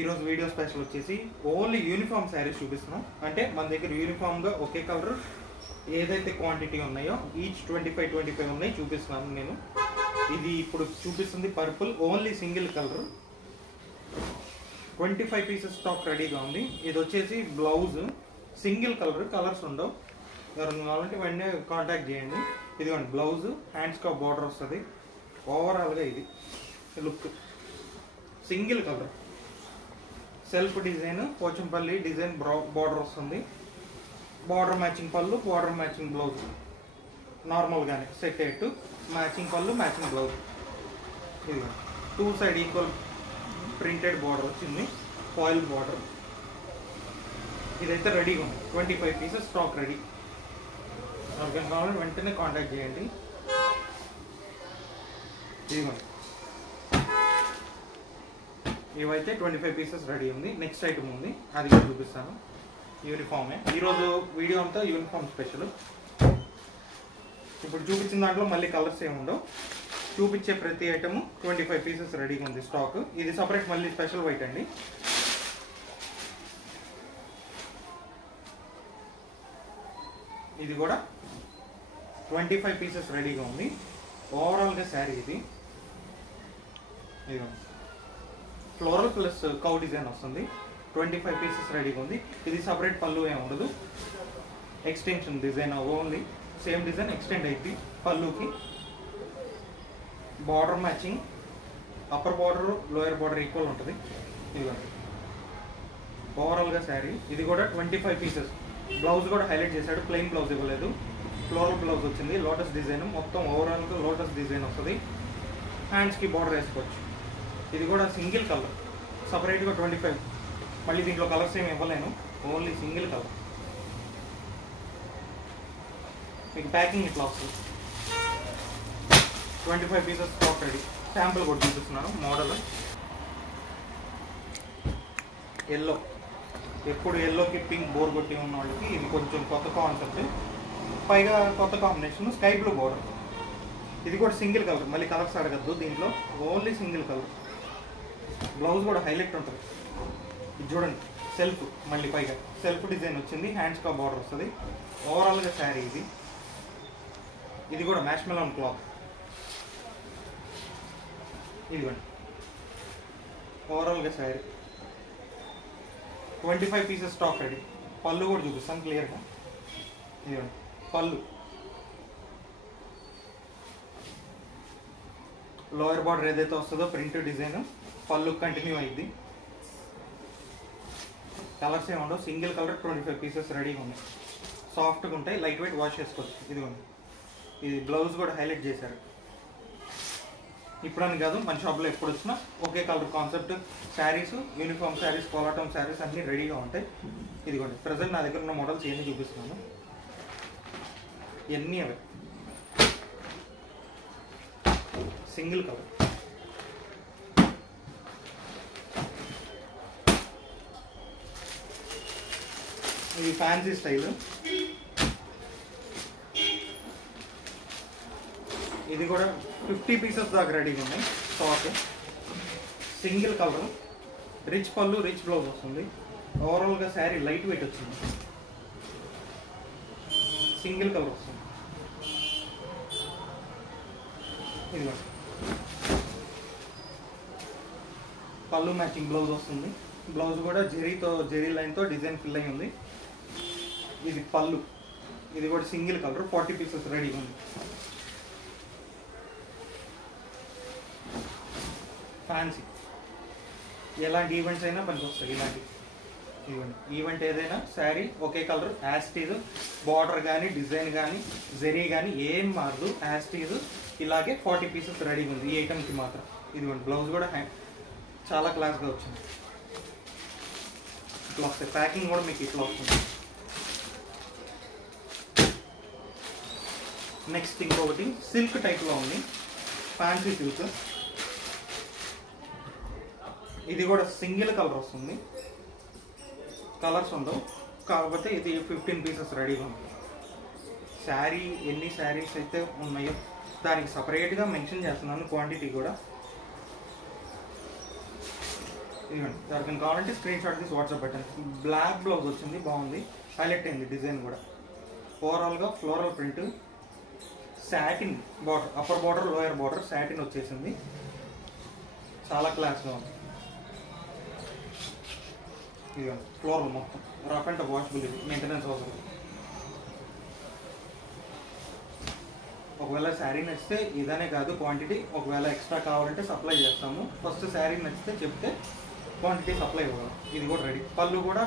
ఈరోజు video special వచ్చేసి only uniform saris చూపిస్తున్నాం. అంటే మన దగ్గర యూనిఫామ్గా ఒకే కలర్ ఏదైతే క్వాంటిటీ ఉన్నాయో ఈచ్ 25 ఉన్నాయి చూపిస్తున్నాను నేను. ఇది ఇప్పుడు చూపిస్తుంది purple, only single colour, 25 pieces stock రెడీగా ఉంది. ఇది వచ్చేసి బ్లౌజ్ సింగిల్ కలర్, కలర్స్ ఉండవు. ఎవరైనా కావాలంటే వెంటనే కాంటాక్ట్ చేయండి. ఇదిగోండి బ్లౌజ్, హ్యాండ్స్కి బార్డర్ వస్తుంది. ఓవరాల్గా ఇది look single colour, self design, Pochampally design border వస్తుంది. బార్డర్ మ్యాచింగ్ పళ్ళు, బార్డర్ మ్యాచింగ్ బ్లౌజ్, నార్మల్గానే సెట్ అయ్యేట్టు మ్యాచింగ్ పళ్ళు, మ్యాచింగ్ బ్లౌజ్. ఇది 2 సైడ్ ఈక్వల్ ప్రింటెడ్ బార్డర్ వచ్చింది, ఫాయిల్ బార్డర్. ఇదైతే రెడీగా ఉంది, 25 పీసెస్ స్టాక్ రెడీ. ఎవరికైనా కావాలంటే వెంటనే కాంటాక్ట్ చేయండి. ఇదిగోండి ఇవైతే 25 పీసెస్ రెడీ ఉంది. నెక్స్ట్ ఐటమ్ ఉంది, అది కూడా చూపిస్తాను. యూనిఫామే ఈరోజు వీడియో అంతా యూనిఫామ్ స్పెషల్. ఇప్పుడు చూపించిన దాంట్లో మళ్ళీ కలర్స్ ఏమి ఉండవు. చూపించే ప్రతి ఐటమ్ 25 పీసెస్ రెడీగా ఉంది స్టాక్. ఇది సపరేట్ మళ్ళీ స్పెషల్ వైట్ అండి. ఇది కూడా 25 పీసెస్ రెడీగా ఉంది. ఓవరాల్గా శారీ ఇది ఫ్లోరల్ ప్లస్ కౌ డిజైన్ వస్తుంది. 25 పీసెస్ రెడీగా ఉంది. ఇది సపరేట్ పళ్ళు ఏమి ఉండదు, extension design only. Same design extend అయింది పళ్ళుకి. Border matching, upper border lower border equal ఉంటుంది. ఇదిగోండి ఓవరాల్గా శారీ. ఇది కూడా 25 పీసెస్. బ్లౌజ్ కూడా హైలైట్ చేశాడు, ప్లెయిన్ బ్లౌజ్ ఇవ్వలేదు, ఫ్లోరల్ బ్లౌజ్ వచ్చింది. లోటస్ డిజైన్, మొత్తం ఓవరాల్గా లోటస్ డిజైన్ వస్తుంది. హ్యాండ్స్కి బార్డర్ వేసుకోవచ్చు. ఇది కూడా సింగిల్ కలర్, సపరేట్గా 25. మళ్ళీ దీంట్లో కలర్స్ ఏమి ఇవ్వలేను, ఓన్లీ సింగిల్ కలర్. మీకు ప్యాకింగ్ ఇట్లా వస్తుంది. 25 పీసెస్ స్టాక్ రెడీ. శాంపుల్ కూడా చూపిస్తున్నాను. మోడల్ ఎల్లో, ఎప్పుడు ఎల్లోకి పింక్ బోర్ కొట్టి ఉన్న వాళ్ళకి ఇది కొంచెం కొత్త కాన్సెప్ట్. పైగా కొత్త కాంబినేషన్ స్కై బ్లూ బోర్డర్. ఇది కూడా సింగిల్ కలర్, మళ్ళీ కలర్స్ అడగద్దు దీంట్లో, ఓన్లీ సింగిల్ కలర్. బ్లౌజ్ కూడా హైలైట్ ఉంటుంది. ఇది చూడండి సెల్ఫ్, మళ్ళీ పైగా సెల్ఫ్ డిజైన్ వచ్చింది, హ్యాండ్స్కి బార్డర్ వస్తుంది. ఓవరాల్గా శారీ ఇది. ఇది కూడా మ్యాష్ మెలన్ క్లాత్. ఇదిగోండి ఓవరాల్గా శారీ 25 పీసెస్ స్టాక్ రెడీ. పళ్ళు కూడా చూపిస్తాను క్లియర్గా. ఇదిగోండి పళ్ళు, లోయర్ బార్డర్ ఏదైతే వస్తుందో ప్రింట్ డిజైన్, పళ్ళు కంటిన్యూ అయింది. కలర్స్ ఏమి ఉండవు, సింగిల్ కలర్. 25 పీసెస్ రెడీగా ఉన్నాయి. సాఫ్ట్గా ఉంటాయి, లైట్ వెయిట్, వాష్ చేసుకోవచ్చు. ఇదిగోండి ఇది బ్లౌజ్ కూడా హైలైట్ చేశారు. ఇప్పుడని కాదు, మన షాప్లో ఎప్పుడు వచ్చినా ఒకే colour concept saris, uniform saris, Kolatam saris అన్నీ రెడీగా ఉంటాయి. ఇదిగోండి ప్రజెంట్ నా దగ్గర ఉన్న మోడల్స్ ఇవన్నీ చూపిస్తున్నాను. ఇవన్నీ అవే సింగిల్ కలర్. ఇది ఫ్యాన్సీ స్టైల్. ఇది కూడా 50 పీసెస్ దాకా రెడీగా ఉన్నాయి స్టాక్. సింగిల్ కలర్, రిచ్ పళ్ళు, రిచ్ బ్లౌజ్ వస్తుంది. ఓవరాల్గా శారీ లైట్ వెయిట్ వచ్చింది, సింగిల్ కలర్ వస్తుంది. ఇది పళ్ళు మ్యాచింగ్ బ్లౌజ్ వస్తుంది. బ్లౌజ్ కూడా జెరీ లైన్తో డిజైన్ ఫిల్ అయి ఉంది. ఇది పళ్ళు. ఇది కూడా సింగిల్ కలర్, 40 పీసెస్ రెడీగా ఉంది. ఫ్యాన్సీ, ఎలాంటి ఈవెంట్స్ అయినా పనికి వస్తాయి. ఇలాంటి ఈవెంట్ ఏదైనా శారీ ఒకే కలర్ యాస్టీజ్, బార్డర్ కానీ డిజైన్ కానీ జెరీ కానీ ఏం మారదు, యాస్టీజ్. ఇలాగే 40 పీసెస్ రెడీగా ఉంది ఈ ఐటమ్కి మాత్రం. ఇదిగోండి బ్లౌజ్ కూడా చాలా క్లాస్గా వచ్చింది. ఇట్లా వస్తాయి, ప్యాకింగ్ కూడా మీకు ఇట్లా వస్తుంది. నెక్స్ట్ ఇంకొకటి సిల్క్ టైప్లో ఉంది, ఫ్యాన్సీ సిల్క్. ఇది కూడా సింగిల్ కలర్ వస్తుంది, కలర్స్ ఉండవు. కాకపోతే ఇది 15 పీసెస్ రెడీగా ఉంది. శారీ ఎన్ని శారీస్ అయితే ఉన్నాయో దానికి సపరేట్గా మెన్షన్ చేస్తున్నాను క్వాంటిటీ కూడా. ఇదిగోండి ఎవరికైనా కావాలంటే స్క్రీన్ షాట్ తీసి వాట్సాప్ పెట్టండి. బ్లాక్ బ్లౌజ్ వచ్చింది, బాగుంది, హైలైట్ అయింది డిజైన్ కూడా. ఓవరాల్గా floral print, satin border, upper border lower border satin వచ్చేసింది, చాలా క్లాస్గా ఉంది. ఇదిగోండి ఫ్లోరల్ మొత్తం రఫ్ అండ్ వాషబుల్, ఇది మెయింటెనెన్స్ అవసరం. ఒకవేళ శారీ నచ్చితే ఇదనే కాదు క్వాంటిటీ, ఒకవేళ ఎక్స్ట్రా కావాలంటే సప్లై చేస్తాము. ఫస్ట్ శారీ నచ్చితే చెప్తే క్వాంటిటీ సప్లై ఇవ్వాలి. ఇది కూడా రెడీ, పళ్ళు కూడా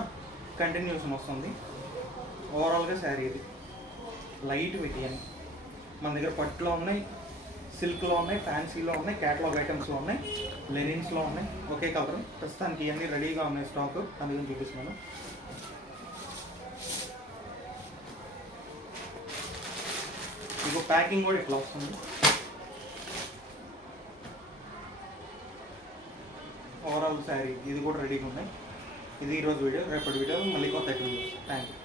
కంటిన్యూషన్ వస్తుంది. ఓవరాల్గా శారీ ఇది లైట్ వెయిట్ అని మన దగ్గర పట్టులో ఉన్నాయి, సిల్క్లో ఉన్నాయి, ఫ్యాన్సీలో ఉన్నాయి, క్యాటలాగ్ ఐటమ్స్లో ఉన్నాయి, లెనిన్స్లో ఉన్నాయి. ఒకే కలర్. ప్రస్తుతానికి ఇవన్నీ రెడీగా ఉన్నాయి స్టాక్, అందుకని చూపిస్తున్నాను. ఇంకో ప్యాకింగ్ కూడా ఇట్లా వస్తుంది. ఓవరాల్ శారీ ఇది కూడా రెడీగా ఉన్నాయి. ఇది ఈరోజు వీడియో. రేపటి వీడియో మళ్ళీ కొత్త ఐటమ్. Thank you.